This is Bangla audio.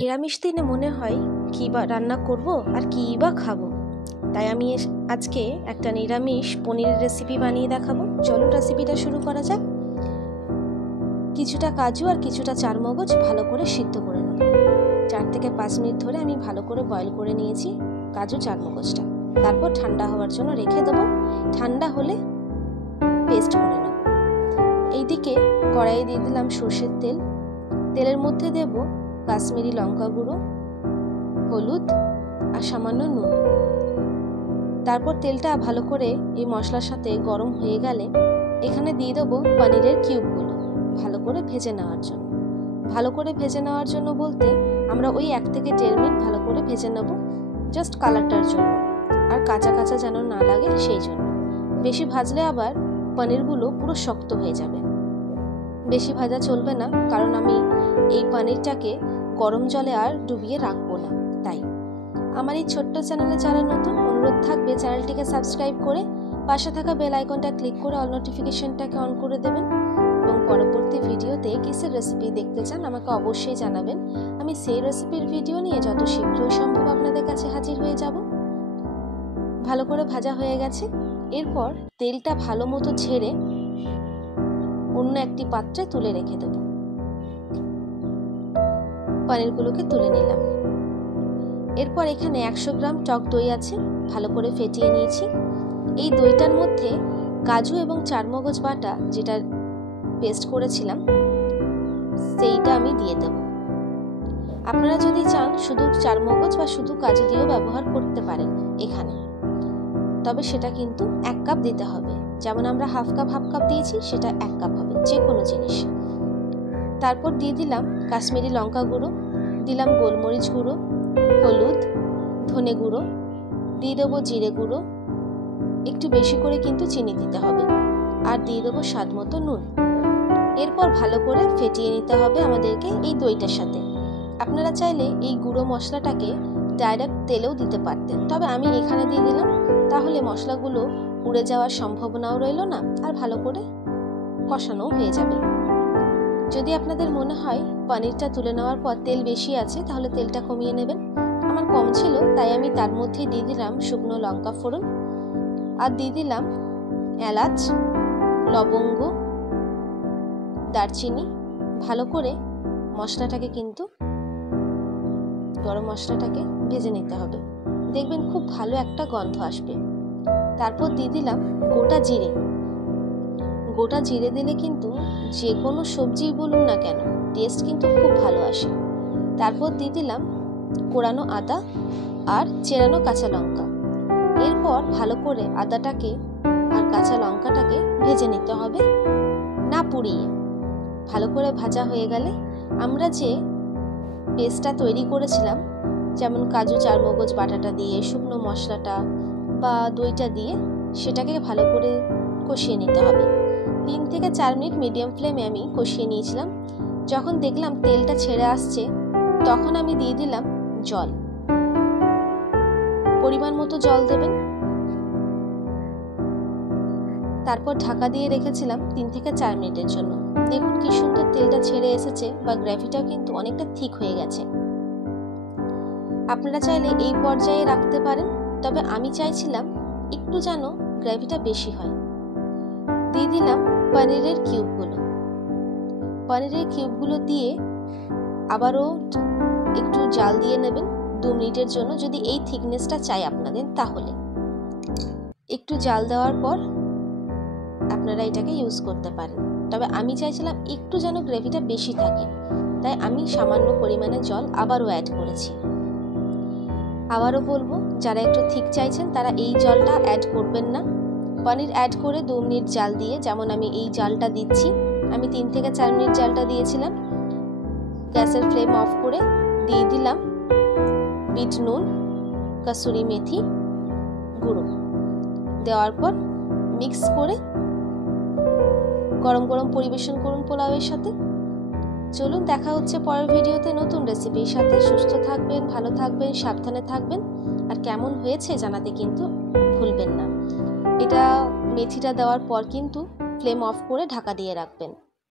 নিরামিষ দিনে মনে হয় কী বা রান্না করব আর কী বা খাবো, তাই আমি আজকে একটা নিরামিষ পনিরের রেসিপি বানিয়ে দেখাবো। চলুন রেসিপিটা শুরু করা যাক। কিছুটা কাজু আর কিছুটা চারমগজ ভালো করে সিদ্ধ করে নেব। 4 থেকে 5 মিনিট ধরে আমি ভালো করে বয়েল করে নিয়েছি কাজু চারমগজটা। তারপর ঠান্ডা হওয়ার জন্য রেখে দেবো। ঠান্ডা হলে পেস্ট করে নেব। এইদিকে কড়াইয়ে দিয়ে দিলাম সর্ষের তেল। তেলের মধ্যে দেব কাশ্মীরি লঙ্কা গুঁড়ো, হলুদ আর সামান্য নুন। তারপর তেলটা ভালো করে এই মশলার সাথে গরম হয়ে গেলে এখানে দিয়ে দেবো পনিরের কিউবগুলো ভালো করে ভেজে নেওয়ার জন্য। ভালো করে ভেজে নেওয়ার জন্য বলতে আমরা ওই 1 থেকে 1.5 মিনিট ভালো করে ভেজে নেব, জাস্ট কালারটার জন্য, আর কাঁচা কাঁচা যেন না লাগে সেই জন্য। বেশি ভাজলে আবার পনিরগুলো পুরো শক্ত হয়ে যাবে। বেশি ভাজা চলবে না, কারণ আমি এই পনিরটাকে গরম জলে আর ডুবিয়ে রাখবো না। তাই আমার এই ছোট্ট চ্যানেলে যারা নতুন, অনুরোধ থাকবে চ্যানেলটিকে সাবস্ক্রাইব করে পাশে থাকা বেল আইকনটা ক্লিক করে অল নোটিফিকেশনটাকে অন করে দেবেন। এবং পরবর্তী ভিডিওতে কিসের রেসিপি দেখতে চান আমাকে অবশ্যই জানাবেন। আমি সেই রেসিপির ভিডিও নিয়ে যত শীঘ্রই সম্ভব আপনাদের কাছে হাজির হয়ে যাব। ভালো করে ভাজা হয়ে গেছে। এরপর তেলটা ভালো মতো ঝেড়ে অন্য একটি পাত্রে তুলে রেখে দেব। পনিরগুলোকে তুলে নিলাম। এরপর এখানে 100 গ্রাম টক দই আছে, ভালো করে ফেটিয়ে নিয়েছি। এই দইটার মধ্যে কাজু এবং চারমগজ বাটা যেটা পেস্ট করেছিলাম সেইটা আমি দিয়ে দেব। আপনারা যদি চান শুধু চারমগজ বা শুধু কাজু দিয়েও ব্যবহার করতে পারেন এখানে, তবে সেটা কিন্তু 1 কাপ দিতে হবে। যেমন আমরা হাফ কাপ দিয়েছি, সেটা 1 কাপ হবে যে কোনো জিনিস। তারপর দিয়ে দিলাম কাশ্মীরি লঙ্কা গুঁড়ো, দিলাম গোলমরিচ গুঁড়ো, হলুদ, ধনে গুঁড়ো, দিয়ে দেবো জিরে গুঁড়ো, একটু বেশি করে কিন্তু চিনি দিতে হবে, আর দিয়ে দেবো স্বাদ মতো নুন। এরপর ভালো করে ফেটিয়ে নিতে হবে আমাদেরকে এই দইটার সাথে। আপনারা চাইলে এই গুঁড়ো মশলাটাকে ডাইরেক্ট তেলেও দিতে পারতেন, তবে আমি এখানে দিয়ে দিলাম, তাহলে মশলাগুলো পুড়ে যাওয়ার সম্ভাবনাও রইল না, আর ভালো করে কষানোও হয়ে যাবে। যদি আপনাদের মনে হয় পনিরটা তুলে নেওয়ার পর তেল বেশি আছে, তাহলে তেলটা কমিয়ে নেবেন। আমার কম ছিল, তাই আমি তার মধ্যে দিয়ে দিলাম শুকনো লঙ্কা ফোড়ন, আর দিয়ে দিলাম এলাচ, লবঙ্গ, দারচিনি। ভালো করে মশলাটাকে কিন্তু গরম মশলাটাকে ভেজে নিতে হবে, দেখবেন খুব ভালো একটা গন্ধ আসবে। তারপর দিয়ে দিলাম গোটা জিরে। গোটা জিরে দিলে কিন্তু যে কোনো সবজি বলুন না কেন টেস্ট কিন্তু খুব ভালো আসে। তারপর দিয়ে দিলাম কোরানো আদা আর চেরানো কাঁচা লঙ্কা। এরপর ভালো করে আদাটাকে আর কাঁচা লঙ্কাটাকে ভেজে নিতে হবে, না পুড়িয়ে। ভালো করে ভাজা হয়ে গেলে আমরা যে পেস্টটা তৈরি করেছিলাম, যেমন কাজু চারমগজ বাটাটা দিয়ে, শুকনো মশলাটা বা দইটা দিয়ে, সেটাকে ভালো করে কষিয়ে নিতে হবে। 3 থেকে 4 মিনিট মিডিয়াম ফ্লেমে আমি কষিয়ে নিয়েছিলাম। যখন দেখলাম তেলটা ছেড়ে আসছে, তখন আমি দিয়ে দিলাম জল। পরিমাণ মতো জল দেবেন। তারপর ঢাকা দিয়ে রেখেছিলাম 3 থেকে 4 মিনিটের জন্য। দেখুন কি সুন্দর তেলটা ছেড়ে এসেছে, বা গ্রেভিটাও কিন্তু অনেকটা থিক হয়ে গেছে। আপনারা চাইলে এই পর্যায়ে রাখতে পারেন, তবে আমি চাইছিলাম একটু যেন গ্রেভিটা বেশি হয়। দিয়ে দিলাম পনিরের কিউবগুলো। পনিরের কিউবগুলো দিয়ে আবারও একটু জাল দিয়ে নেবেন 2 মিনিটের জন্য, যদি এই থিকনেসটা চাই আপনাদের। তাহলে একটু জাল দেওয়ার পর আপনারা এটাকে ইউজ করতে পারেন, তবে আমি চাইছিলাম একটু যেন গ্রেভিটা বেশি থাকে, তাই আমি সামান্য পরিমাণে জল আবারও অ্যাড করেছি। আবারও বলবো, যারা একটু থিক চাইছেন তারা এই জলটা অ্যাড করবেন না। পনির অ্যাড করে 2 মিনিট জাল দিয়ে, যেমন আমি এই জালটা দিচ্ছি, আমি 3 থেকে 4 মিনিট জালটা দিয়েছিলাম। গ্যাসের ফ্লেম অফ করে দিয়ে দিলাম বিট নুন, কসুরি মেথি গুঁড়ো। দেওয়ার পর মিক্স করে গরম গরম পরিবেশন করুন পোলাওয়ের সাথে। চলুন দেখা হচ্ছে পরের ভিডিওতে নতুন রেসিপির সাথে। সুস্থ থাকবেন, ভালো থাকবেন, সাবধানে থাকবেন, আর কেমন হয়েছে জানাতে কিন্তু ভুলবেন না। এটা মেথিটা দেওয়ার পর কিন্তু ফ্লেম অফ করে ঢাকা দিয়ে রাখবেন।